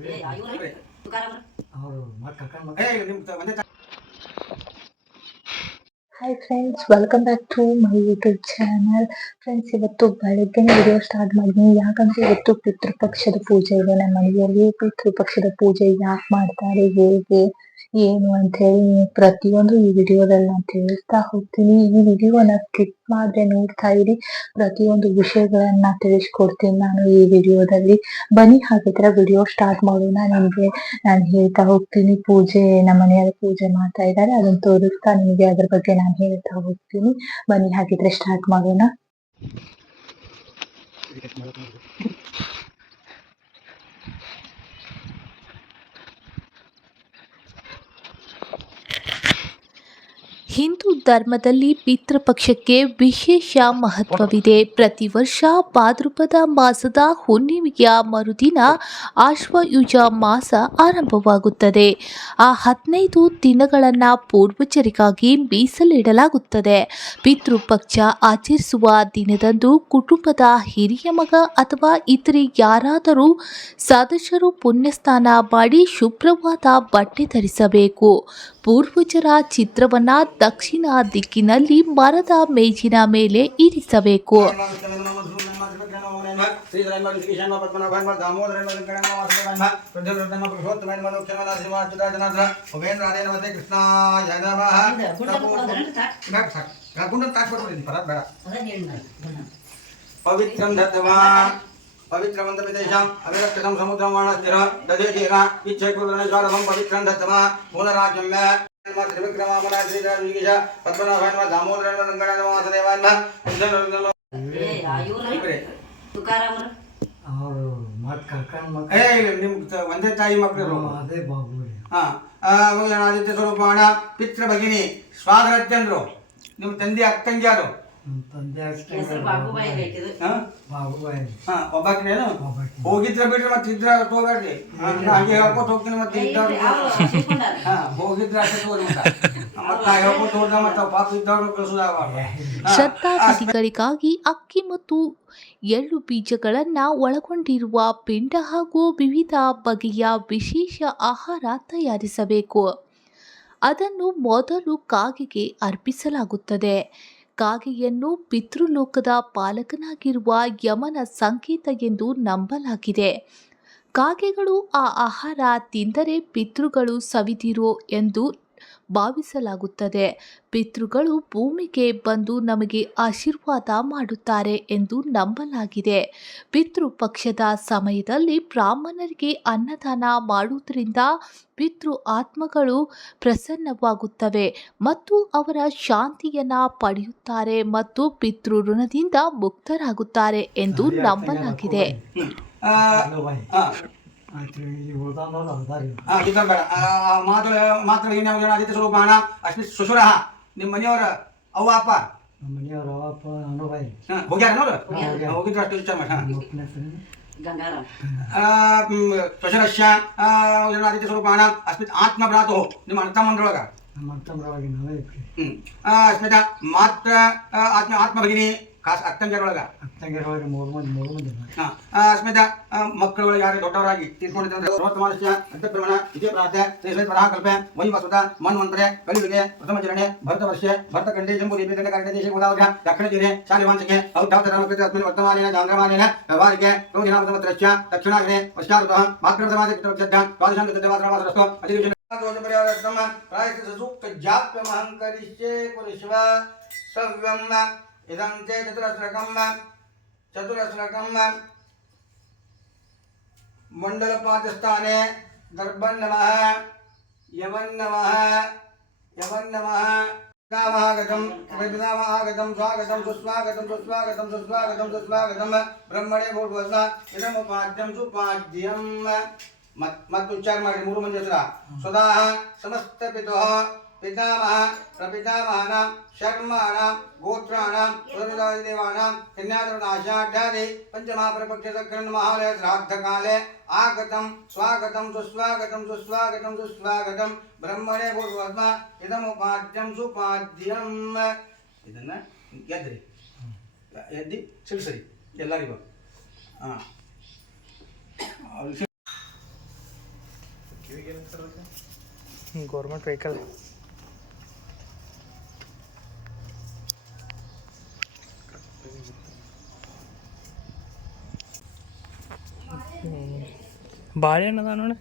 Hi friends, welcome back to my YouTube channel. Friends, ಇವತ್ತು ಬೆಳಗ್ಗೆನೇ video start ಮಾಡಿದ್ದೀನಿ. ಯಾಕಂದ್ರೆ ಇವತ್ತು ಪಿತೃಪಕ್ಷದ ಪೂಜೆ ಇದೆ ನಮ್ಮ ಮನೆಯಲ್ಲಿ. ಪಿತೃಪಕ್ಷದ ಪೂಜೆ ಯಾಕೆ ಮಾಡ್ತಾರೆ, ಹೇಗೆ, ಏನು ಅಂತ ಹೇಳಿ ಪ್ರತಿಯೊಂದು ಈ ವಿಡಿಯೋದಲ್ಲಿ ನಾನು ತಿಳಿಸ್ತಾ ಹೋಗ್ತೀನಿ. ಈ ವಿಡಿಯೋನ ಸ್ಕಿಪ್ ಮಾಡದೆ ನೋಡ್ತಾ ಇರಿ. ಪ್ರತಿಯೊಂದು ವಿಷಯಗಳನ್ನ ತಿಳಿಸ್ಕೊಡ್ತೀನಿ ನಾನು ಈ ವಿಡಿಯೋದಲ್ಲಿ. ಬನ್ನಿ, ಹಾಗಿದ್ರೆ ವಿಡಿಯೋ ಸ್ಟಾರ್ಟ್ ಮಾಡೋಣ. ನಿಮ್ಗೆ ನಾನು ಹೇಳ್ತಾ ಹೋಗ್ತೀನಿ. ಪೂಜೆ ನಮ್ಮ ಮನೆಯಲ್ಲಿ ಪೂಜೆ ಮಾಡ್ತಾ ಇದ್ದಾರೆ, ಅದನ್ನ ತೋರಿಸ್ತಾ ನಿಮಗೆ ಅದ್ರ ಬಗ್ಗೆ ನಾನು ಹೇಳ್ತಾ ಹೋಗ್ತೀನಿ. ಬನ್ನಿ, ಹಾಗಿದ್ರೆ ಸ್ಟಾರ್ಟ್ ಮಾಡೋಣ. ಹಿಂದೂ ಧರ್ಮದಲ್ಲಿ ಪಿತೃಪಕ್ಷಕ್ಕೆ ವಿಶೇಷ ಮಹತ್ವವಿದೆ. ಪ್ರತಿ ವರ್ಷ ಭಾದ್ರಪದ ಮಾಸದ ಹುಣ್ಣಿಮೆಯ ಮರುದಿನ ಆಶ್ವಯುಜ ಮಾಸ ಆರಂಭವಾಗುತ್ತದೆ. ಆ 15 ದಿನಗಳನ್ನು ಪೂರ್ವಜರಿಗಾಗಿ ಮೀಸಲಿಡಲಾಗುತ್ತದೆ. ಪಿತೃಪಕ್ಷ ಆಚರಿಸುವ ದಿನದಂದು ಕುಟುಂಬದ ಹಿರಿಯ ಮಗ ಅಥವಾ ಇತರೆ ಯಾರಾದರೂ ಸದಸ್ಯರು ಪುಣ್ಯಸ್ನಾನ ಮಾಡಿ ಶುಭ್ರವಾದ ಬಟ್ಟೆ ಧರಿಸಬೇಕು. ಪೂರ್ವಜರ ಚಿತ್ರವನ್ನ ದಕ್ಷಿಣ ದಿಕ್ಕಿನಲ್ಲಿ ಮರದ ಮೇಜಿನ ಮೇಲೆ ಇರಿಸಬೇಕು. पवित्रमंत विदेशम अविरक्षितं समुद्रं वाणस्थिर दधेधीरा विच्छेकुलने ज्वारभं पवित्रं दत्तमा मूलराज्यं मे त्रिविक्रमामना श्रीधरविगीश पद्मनाभन दामोदरन गणन वासुदेवान तुकाराम ಅವರು ಮತ್ ಕರ್ಕನ್ ಮಕ್ ನಿಮ್ ಒಂದೇ ತಾಯಿ ಮಕ್ಕಳು ಅದೇ ಬಾಬು ಆದಿತ್ಯ ಸ್ವರೂಪಣ ಪಿತೃ ಭಗಿನಿ ಸ್ವಾಗರತ್ಯಂದ್ರು ನಿಮ್ಮ ತಂದೆ ಅಕ್ಕಂಗ್ಯಾರು ಹೋಗಿದ್ರ ಬಿಡ್ರಿ ಮತ್ತೆ ಇದ್ರ ತೋಬೇಡ್ರಿ. ಹಂಗೆ ಹೇಳ್ಕೊತ ಹೋಗ್ತೀನಿ. ಮತ್ತೆ ಹೋಗಿದ್ರ ಶ್ರದ್ಧಾವಿಧಿಗಳಿಗಾಗಿ ಅಕ್ಕಿ ಮತ್ತು ಎಳ್ಳು ಬೀಜಗಳನ್ನ ಒಳಗೊಂಡಿರುವ ಪಿಂಡ ಹಾಗೂ ವಿವಿಧ ಬಗೆಯ ವಿಶೇಷ ಆಹಾರ ತಯಾರಿಸಬೇಕು. ಅದನ್ನು ಮೊದಲು ಕಾಗೆಗೆ ಅರ್ಪಿಸಲಾಗುತ್ತದೆ. ಕಾಗೆಯನ್ನು ಪಿತೃಲೋಕದ ಪಾಲಕನಾಗಿರುವ ಯಮನ ಸಂಕೇತ ಎಂದು ನಂಬಲಾಗಿದೆ. ಕಾಗೆಗಳು ಆ ಆಹಾರ ತಿಂದರೆ ಪಿತೃಗಳು ಸವಿದಿರೋ ಎಂದು ಭಾವಿಸಲಾಗುತ್ತದೆ. ಪಿತೃಗಳು ಭೂಮಿಗೆ ಬಂದು ನಮಗೆ ಆಶೀರ್ವಾದ ಮಾಡುತ್ತಾರೆ ಎಂದು ನಂಬಲಾಗಿದೆ. ಪಿತೃಪಕ್ಷದ ಸಮಯದಲ್ಲಿ ಬ್ರಾಹ್ಮಣರಿಗೆ ಅನ್ನದಾನ ಮಾಡುವುದರಿಂದ ಪಿತೃ ಆತ್ಮಗಳು ಪ್ರಸನ್ನವಾಗುತ್ತವೆ ಮತ್ತು ಅವರ ಶಾಂತಿಯನ್ನ ಪಡೆಯುತ್ತಾರೆ ಮತ್ತು ಪಿತೃ ಋಣದಿಂದ ಮುಕ್ತರಾಗುತ್ತಾರೆ ಎಂದು ನಂಬಲಾಗಿದೆ. ಆದಿತ್ಯ ಸ್ವರೂಪಾಣ ಅಶ್ವಿ ಶ್ವಶುರ ನಿಮ್ಮ ಮನೆಯವರ ಅವ್ವ ಅಪ್ಪ ನಮ್ಮ ಮನೆಯವರ ಅವ್ವ ಅಪ್ಪ ಅನುಭಾಯಿ ಹೋಗ್ಯಾರ ಹೋಗಿದ್ರು ಅಷ್ಟು ವಿಚಾರ ಮಾಡಿ ಶ್ವಶುರಶ್ಯ ಆದಿತ್ಯ ಸ್ವರೂಪಾಣ ಅಸ್ಮಿತ್ ಆತ್ಮ ಭ್ರಾತು ನಿಮ್ಮ ಅರ್ಥಮಂದ್ರೊಳಗ ನಮ್ಮ ಅರ್ಥಮಂದ್ರೊಳಗೆ ನಾವೇ ಅಸ್ಮಿತ ಮಾತ್ರ ಆತ್ಮ ಭಗಿನಿ ಅಕ್ಕಂಗಿಯರೊಳಗ ಮೂರು ಮಂದಿ ಅಸ್ಮಿತ ಮಕ್ಕಳೊಳಗೆ ಯಾರು ದೊಡ್ಡವರಾಗಿ ತೀರ್ಕೊಂಡಿದ್ದಾರೆ. ಅಂತಃಪ್ರಮಣ ವಿಜಯ ಪ್ರಾತೆ ಕಲ್ಪೆ ವೈವಸುತ ಮನ್ವಂತರೆ ಕಲಿಯುಗೆ ಪ್ರಥಮ ಚರಣೆ ಭರತ ವರ್ಷೆ ಭರತಖಂಡೇ ಜಂಬೂ ದೀಪಿಕರಣ ದೇಶ ಗೋದಾವರ್ಯ ದಕ್ಷಿಣ ಜಿಲ್ಲೆ ಶಾಲಿವಾಂಚಕೆ ಔದ್ಧಾವತರಾಮಕೃತ ಅಸ್ಮಿನ್ ವರ್ತಮಾನೇನ ಚಾಂದ್ರಮಾನೇನ ವ್ಯವಹಾರಿಕೆ ರೋಹಿಣಾಮೃತಮತ್ರಶ್ಚ ದಕ್ಷಿಣಾಗ್ನೆ ಪಶ್ಚಾತ್ತಃ ಮಾತೃಸಮಾಜ ಪಿತೃಕ್ಷದ್ಯ ದ್ವಾದಶಾಂ ಕೃತದೇವಾತ್ರವಾಸರಸ್ತು ಅಧಿವೇಶನ ಪ್ರಾಯಶ್ಚಿತ್ತ ಸೂಕ್ತ ಜಾಪ್ಯಮಹಂ ಕರಿಷ್ಯೆ ಕುರುಶ್ವ ಸವ್ಯಂ ಇದಂ ಚೇ ಚತುರಸ್ರಕಂ ಮಂಡಲಪಾದಸ್ಥಾನೆ ದರ್ಭನ್ನಮಃ ಯವನ್ನಮಃ ಪಿತಾಮಹಾಗತಂ ಸ್ವಾಗತಂ ಸುಸ್ವಾಗತಂ ಬ್ರಹ್ಮಣೇ ಭೂರ್ಭುವಃ ಇದಮುಪಾದ್ಯಂ ಸುಪಾದ್ಯಂ ಮತ್ತು ಉಚ್ಚಾರ ಮಾಡಿ ಮೂರು ಮಂದಿ ಹೆಸರ ಸ್ವದಾಹ ಸಮಸ್ತ ಪಿತುಃ पितामह प्रपितामहानां शर्माणां गोत्राणां देवानां कन्यादनाशाढ्यादि पंचमहाप्रपक्षसकरण महालय श्राद्धकाले आगतं स्वागतं सुस्वागतं ब्रह्मणे भूर्भुवः इदमुपाद्यं सुपाद्यं ಇದನ್ನ ಎದ್ರಿ ಎದ್ದಿ ಸಿಡಿಸರಿ ಎಲ್ಲರಿಗೂ ಗೌರ್ಮೆಂಟ್ ವೆಹಿಕಲ್. ಬಾಳೆಹಣ್ಣು ಅದ ನೋಡಿ.